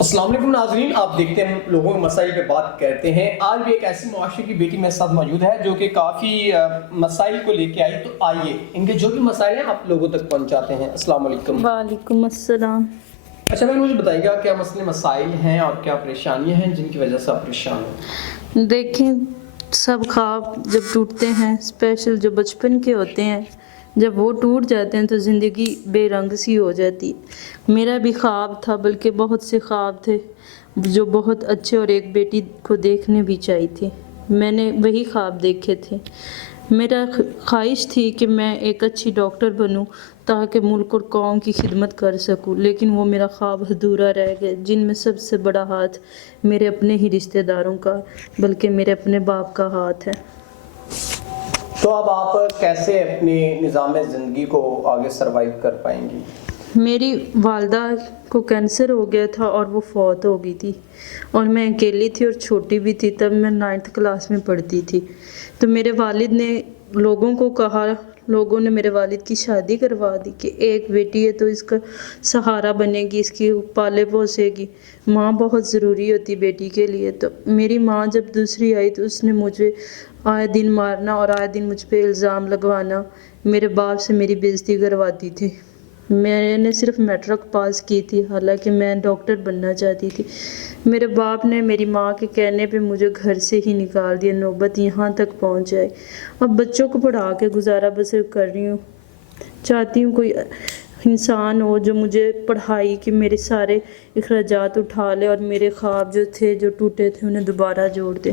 السلام علیکم ناظرین، آپ دیکھتے ہیں لوگوں کے مسائل پہ بات کرتے ہیں۔ آج بھی ایک ایسی معاشرے کی بیٹی میرے ساتھ موجود ہے جو کہ کافی مسائل کو لے کے آئی، تو آئیے ان کے جو بھی مسائل ہیں آپ لوگوں تک پہنچاتے ہیں۔ السلام علیکم۔ وعلیکم السلام۔ اچھا میم، مجھے بتائیے گا کیا مسئلے مسائل ہیں اور کیا پریشانیاں ہیں جن کی وجہ سے آپ پریشان ہیں؟ دیکھیں، سب خواب جب ٹوٹتے ہیں، اسپیشل جو بچپن کے ہوتے ہیں، جب وہ ٹوٹ جاتے ہیں تو زندگی بے رنگ سی ہو جاتی۔ میرا بھی خواب تھا، بلکہ بہت سے خواب تھے جو بہت اچھے، اور ایک بیٹی کو دیکھنے بھی چاہی تھی۔ میں نے وہی خواب دیکھے تھے۔ میرا خواہش تھی کہ میں ایک اچھی ڈاکٹر بنوں تاکہ ملک اور قوم کی خدمت کر سکوں، لیکن وہ میرا خواب ادھورا رہ گیا، جن میں سب سے بڑا ہاتھ میرے اپنے ہی رشتہ داروں کا، بلکہ میرے اپنے باپ کا ہاتھ ہے۔ تو اب آپ کیسے اپنی نظام زندگی کو آگے سروائیو کر پائیں گی؟ میری والدہ کو کینسر ہو گیا تھا اور وہ فوت ہو گئی تھی، اور میں اکیلی تھی اور چھوٹی بھی تھی، تب میں 9th کلاس میں پڑھتی تھی۔ تو میرے والد نے لوگوں کو کہا، لوگوں نے میرے والد کی شادی کروا دی کہ ایک بیٹی ہے تو اس کا سہارا بنے گی، اس کی پالے پوسے گی، ماں بہت ضروری ہوتی بیٹی کے لیے۔ تو میری ماں جب دوسری آئی تو اس نے مجھے آئے دن مارنا اور آئے دن مجھ پہ الزام لگوانا، میرے باپ سے میری بےعزتی کرواتی تھی۔ میں نے صرف میٹرک پاس کی تھی، حالانکہ میں ڈاکٹر بننا چاہتی تھی۔ میرے باپ نے میری ماں کے کہنے پہ مجھے گھر سے ہی نکال دیا، نوبت یہاں تک پہنچ جائے۔ اب بچوں کو پڑھا کے گزارا بسر کر رہی ہوں۔ چاہتی ہوں کوئی انسان ہو جو مجھے پڑھائی کے میرے سارے اخراجات اٹھا لے اور میرے خواب جو تھے، جو ٹوٹے تھے، انہیں دوبارہ جوڑ دے۔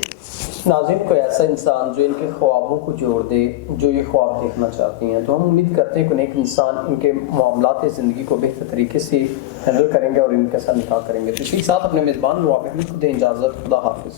ناظرین، کوئی ایسا انسان جو ان کے خوابوں کو جوڑ دے، جو یہ خواب دیکھنا چاہتی ہیں، تو ہم امید کرتے ہیں کہ ایک انسان ان کے معاملات زندگی کو بہتر طریقے سے ہینڈل کریں گے اور ان کے ساتھ نکاح کریں گے۔ تو اسی کے ساتھ اپنے میزبان نواب احمد کو دیں اجازت۔ خدا حافظ۔